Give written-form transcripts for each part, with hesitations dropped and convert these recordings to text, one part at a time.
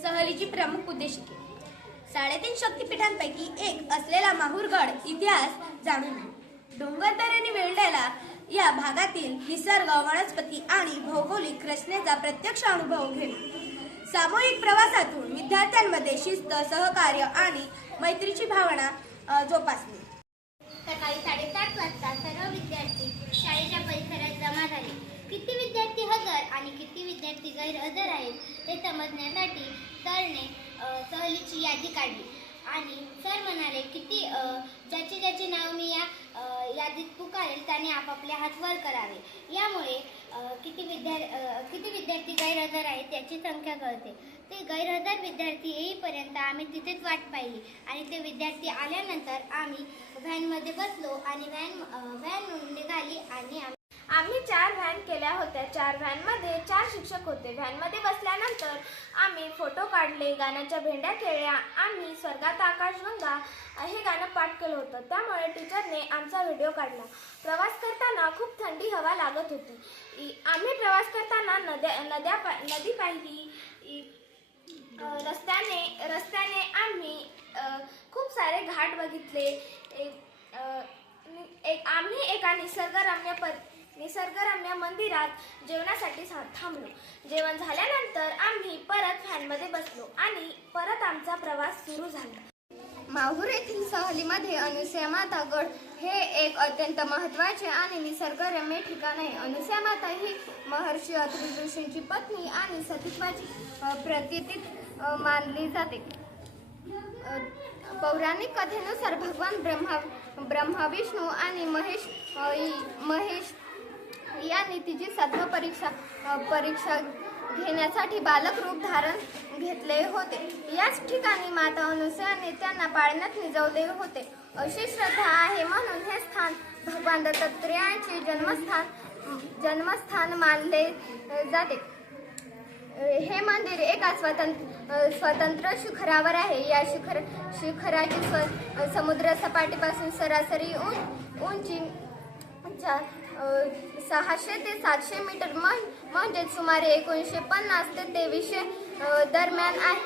सहलीची प्रमुख उद्देशिके 3.5 शक्तिपीठांपैकी एक असलेला माहूरगड इतिहास जाणून घेऊ. डोंगरदऱ्यांनी वेढलेला या भागातील निसर्ग, वनस्पती आणि भौगोलिक रचनेचा प्रत्यक्ष अनुभव घेऊ. सामूहिक प्रवासातून विद्यार्थ्यांमध्ये शिस्त, सहकार्य आणि मैत्रीची भावना जोपासली. सकाळी 7:30 वाजता सर्व विद्यार्थी शाळेच्या परिसरात जमा झाले. किती विद्यार्थी हजर आणि किती विद्यार्थी गैरहजर आहेत हे समजण्यासाठी सरने सहलीची यादी काढली आणि सर म्हणाले ज्याचे नाव मी या यादीत पुकारेल त्याने आपापले हात वर करावे. यामुळे किती विद्यार्थी गैरहजर आहेत याची संख्या कळते. ते गैरहजर विद्यार्थी येईपर्यंत आम्ही तिथेच वाट पाहिली आणि ते विद्यार्थी आल्यानंतर आम्ही व्हॅनमध्ये बसलो आणि व्हॅन निघाली आणि आम्ही 4 व्हॅन केल्या होत्या. 4 व्हॅनमध्ये 4 शिक्षक होते. व्हॅनमध्ये बसल्यानंतर आम्ही फोटो काढले, गाण्याच्या भेंड्या खेळल्या. आम्ही स्वर्गात आकाशगंगा हे गाणं पाठ केलं होतं, त्यामुळे टीचरने आमचा व्हिडिओ काढला. प्रवास करताना खूप थंडी हवा लागत होती. आम्ही प्रवास करताना नदी पाहिली. रस्त्याने आम्ही खूप सारे घाट बघितले. आम्ही एका निसर्गरम्य मंदिरात जेवणासाठी थांबलो. जेवण झाल्यानंतर आम्ही परत व्हॅनमध्ये बसलो आणि परत आमचा प्रवास सुरू झाला. माहूर येथील सहलीमध्ये अनुसूयामाता गड हे एक अत्यंत महत्त्वाचे आणि निसर्गरम्य ठिकाण आहे. अनुसूयामाता ही महर्षी अत्रि ऋषींची पत्नी आणि सतीत्वाची प्रतीक मानली जाते. पौराणिक कथेनुसार भगवान ब्रह्मा विष्णू आणि महेश यांनी तिची सत्व परीक्षा घेण्यासाठी बालक रूप धारण घेतले होते. याच ठिकाणी माता अनुसूयाने त्यांना पाळण्यात निजवले होते अशी श्रद्धा आहे. म्हणून हे स्थान भगवान दत्तात्रेयांचे जन्मस्थान मानले जाते. हे मंदिर एका स्वतंत्र शिखरावर आहे. या शिखराची समुद्र सपाटीपासून सरासरी उंची 600 ते 700 मीटर म्हणजे सुमारे 1950 ते 2300 दरम्यान आहे.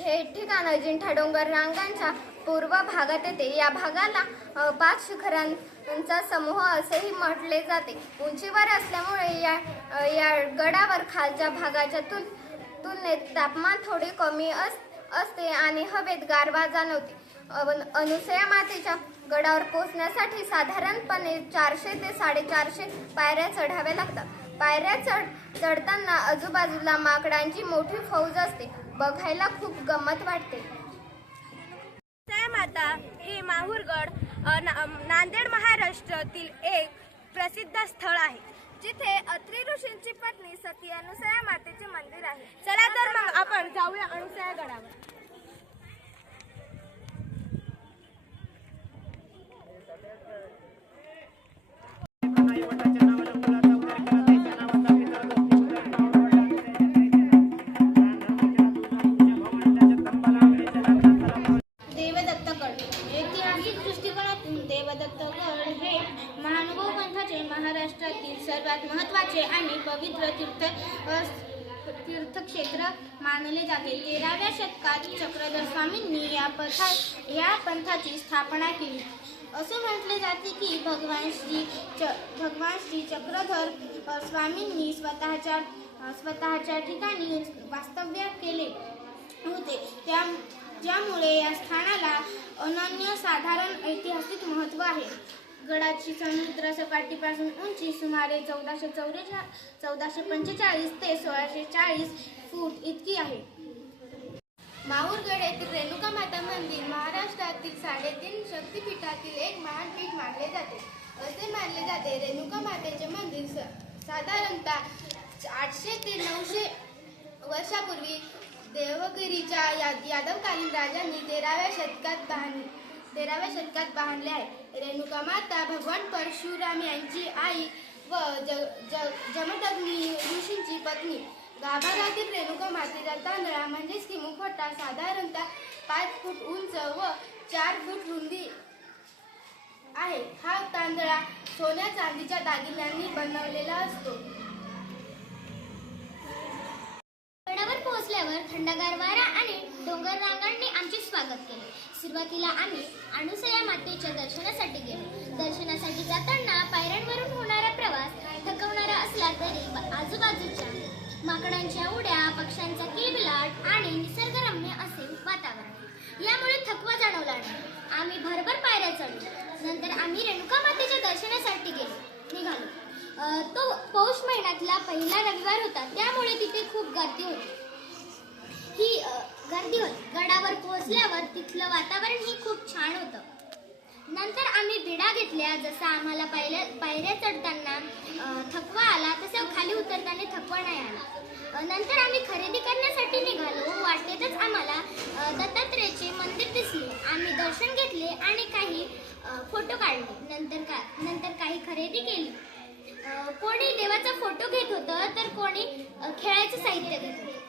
हे ठिकाण अजिंठा डोंगर रांगांच्या पूर्व भागात येते. या भागाला 5 शिखरांचा समूह असेही म्हटले जाते. उंचीवर असल्यामुळे या गडावर खालच्या भागाच्या तुलनेत तापमान थोडे कमी असते आणि हवेत गारवा जाणवते. अनुसूया मातेच्या गडावर पोहोचण्यासाठी साधारणपणे 400 ते 450 पायऱ्या चढाव्या लागतात. पायऱ्या चढताना आजूबाजूला माकडांची मोठी फौज असते. बघायला खूप गंमत वाटते. अनुसूयामाता हे माहूरगड नांदेड महाराष्ट्रातील एक प्रसिद्ध स्थळ आहे, जिथे अत्रि ऋषींची पत्नी सती अनुसूया मातेचे मंदिर आहे. चला तर मग आपण जाऊया अनुसूया गडावर. ऐतिहासिक दृष्टिकोनातून देवदत्तगड हे महानुभव पंथाचे महाराष्ट्रातील सर्वात महत्त्वाचे आणि पवित्र तीर्थक्षेत्र मानले जाते. 13व्या शतकात चक्रधर स्वामींनी या पंथाची स्थापना केली. असे म्हटले जाते की भगवान श्री चक्रधर स्वामींनी स्वतःच्या ठिकाणी वास्तव्य केले होते, ज्यामुळे या स्थानाला अनन्यसाधारण ऐतिहासिक महत्त्व आहे. गडाची समुद्र सपाटीपासून उंची सुमारे 1445 ते 1640 फूट इतकी आहे. माहूरगड येथील रेणुका माता मंदिर महाराष्ट्रातील 3.5 शक्तिपीठातील एक महान पीठ मानले जाते. असे मानले जाते रेणुका मातेचे मंदिर साधारणतः 800 ते 900 वर्षापूर्वी देवगिरीच्या यादवकालीन राजांनी 13व्या शतकात बांधले आहे. रेणुका माता भगवान परशुराम यांची आई व जमदग्नी ऋषींची पत्नी. गाभाऱ्यातील रेणुका मातेचा तांदळा म्हणजेच की मुखवटा साधारणतः 5 फूट उंच व 4 फूट रुंदी आहे. हा तांदळा सोन्या चांदीच्या दागिन्यांनी बनवलेला असतो. गडावर पोहोचल्यावर थंडगार वारा आणि डोंगर रांगांनी आमचे स्वागत केले. सुरुवातीला आम्ही अणुसया मातेच्या दर्शनासाठी गेलो. दर्शनासाठी जाताना पायऱ्यांवरून होणारा प्रवास थकवणारा असला तरी आजूबाजूच्या माकडांच्या उड्या, पक्ष्यांचा किलबिलाट आणि निसर्गरम्य असे वातावरण यामुळे थकवा जाणवला नाही. आम्ही भरभर पायऱ्या चढलो. नंतर आम्ही रेणुका मातेच्या दर्शनासाठी निघालो. तो पौष महिन्यातला पहिला रविवार होता, त्यामुळे तिथे खूप गर्दी होती. गडावर पोहोचल्यावर तिथलं वातावरण ही खूप छान होतं. नंतर आम्ही बिडा घेतल्या. जसा आम्हाला पायऱ्या चढताना थकवा आला तसा खाली उतरताना थकवा नाही आला. नंतर आम्ही खरेदी करण्यासाठी निघालो. वाटेतच आम्हाला दत्तात्रेयचे मंदिर दिसले. आम्ही दर्शन घेतले आणि काही फोटो काढले. नंतर काही खरेदी केली. कोणी देवाचा फोटो घेत होतं तर कोणी खेळायचं साहित्य घेत होतं.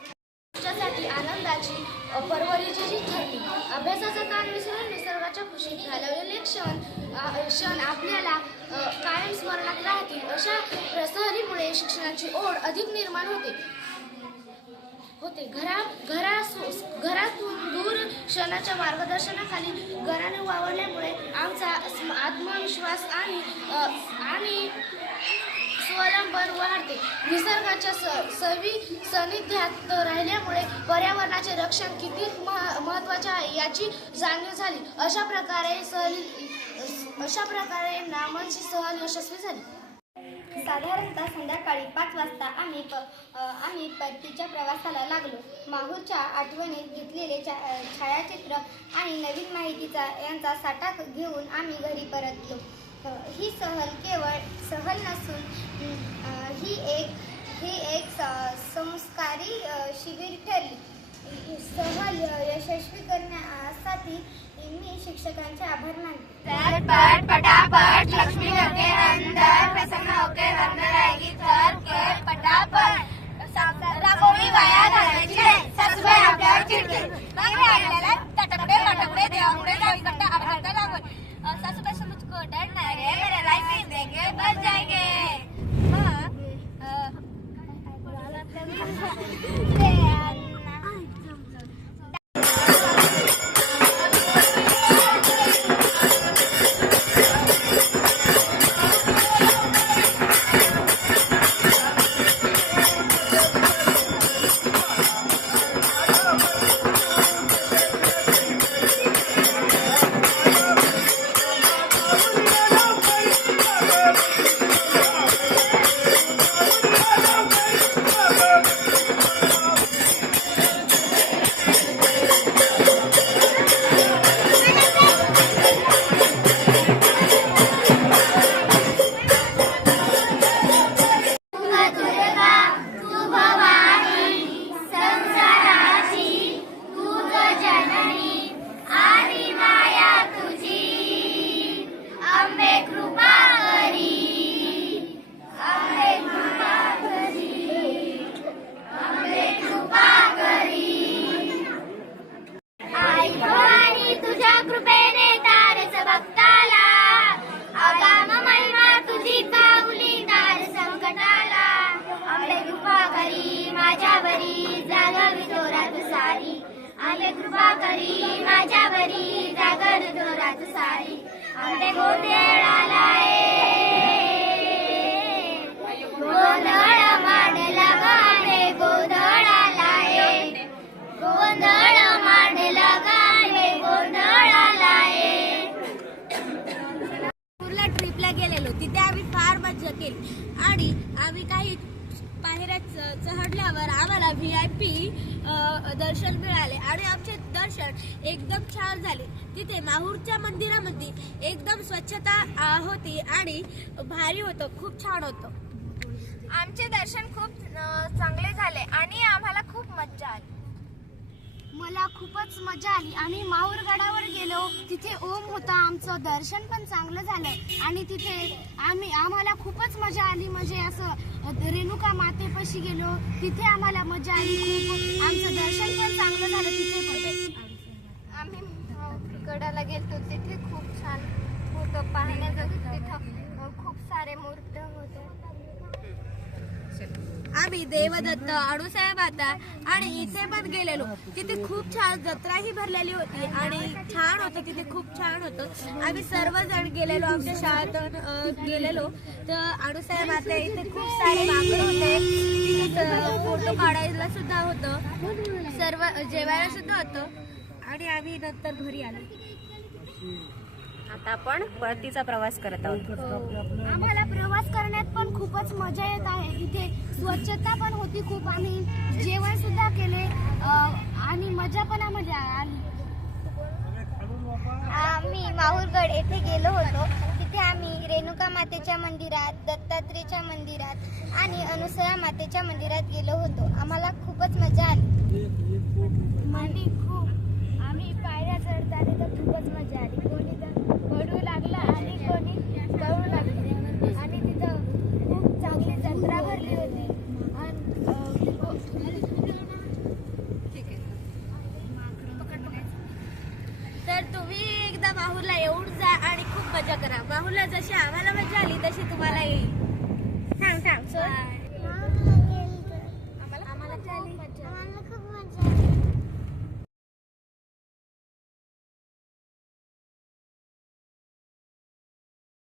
साठी आनंदाची परवरीची जी ठरली. अभ्यासाचा ताण विसरून निसर्गाच्या खुशीत घालवलेले क्षण आपल्याला कायम स्मरणात राहतील. अशा सहलीमुळे शिक्षणाची ओढ अधिक निर्माण होते. घरातून दूर क्षणाच्या मार्गदर्शनाखाली गराने वावरल्यामुळे आमचा आत्मविश्वास आणि स्वलंबन वाढते. निसर्गाच्या सानिध्यात राहिल्यामुळे पर्यावरणाचे रक्षण किती महत्त्वाचे आहे याची जाणीव झाली. अशा प्रकारे नामांची सहल यशस्वी झाली. साधारणतः संध्याकाळी 5 वाजता आम्ही परतीच्या प्रवासाला लागलो. माहूरच्या आठवणीत घेतलेले छायाचित्र आणि नवीन माहितीचा यांचा साठा घेऊन आम्ही घरी परतलो. ही सहल केवळ सहल नसून ही एक संस्कारी शिबिर ठरली. सहल यशस्वी करण्यासाठी मी शिक्षकांचे आभार मानते. पटापट लक्ष्मी घर के अंदर प्रसन्न होके अंदर आएगी. पटापट रांगोळी वाया घालायची नाही. सासूबाई आपल्यावर चिडतील. मग राहिलेला तटकडे देवापुढे जावी करता अपघात लागून सासूबाई से मुझको डरना है. मेरे लाइफ देंगे बच जाएंगे. ट्रिपला गेलेलो. तिथे आम्ही फार मजा केली आणि आम्ही काही पायऱ्या चढल्यावर आम्हाला VIP दर्शन मिळाले आणि आमचे दर्शन एकदम छान झाले. तिथे माहूरच्या मंदिरामध्ये एकदम स्वच्छता होती आणि भारी होतं. खूप छान होतं. आमचे दर्शन खूप चांगले झाले आणि आम्हाला खूप मज्जा आली. मला खूपच मजा आली. आम्ही माहूर गडावर गेलो. तिथे ओम होता. आमचं दर्शन पण चांगलं झालं आणि तिथे आम्हाला खूपच मजा आली. म्हणजे असं रेणुका मातेपाशी गेलो. तिथे आम्हाला मजा आली खूप. आमचं दर्शन पण चांगलं झालं. तिथे आम्ही गडाला गेलो. तिथे खूप छान होतं पाहण्याजोगं. तिथं खूप सारे मूर्ती होते आम्ही देवदत्त, अणुसाहेब माता आणि इथे पण गेलेलो. तिथे खूप छान जत्राही भरलेली होती आणि छान होतं, तिथे खूप छान होतं. आम्ही सर्वजण गेलेलो, आमच्या शाळेतून गेलेलो. तर अणुसाहेब माता इथे खूप सारे बांगर होते, तिथे फोटो काढायला सुद्धा होतं, सर्व जेवायला सुद्धा होतं आणि आम्ही नंतर घरी आलो. आता आपण परतीचा प्रवास करत आहोत. आम्हाला प्रवास करण्यात पण खूपच मजा येत आहे. इथे स्वच्छता पण होती खूप. आम्ही जेवण सुद्धा केले आणि मजा पण आम्हाला आली. आम्ही माहूरगड येथे गेलो होतो. तिथे आम्ही रेणुका मातेच्या मंदिरात, दत्तात्रेयच्या मंदिरात आणि अनुसया मातेच्या मंदिरात गेलो होतो. आम्हाला खूपच मजा आली. आम्ही पायऱ्या चढताना तर खूपच मजा आली. कोणी तर पडू लागला आणि कोणी पळू लागले आणि तिथं खूप चांगली जत्रा भरली होती. तर तुम्ही एकदा माहूरला येऊन जा आणि खूप मजा करा. माहूरला जशी आम्हाला मजा आली तशी तुम्हाला येईल.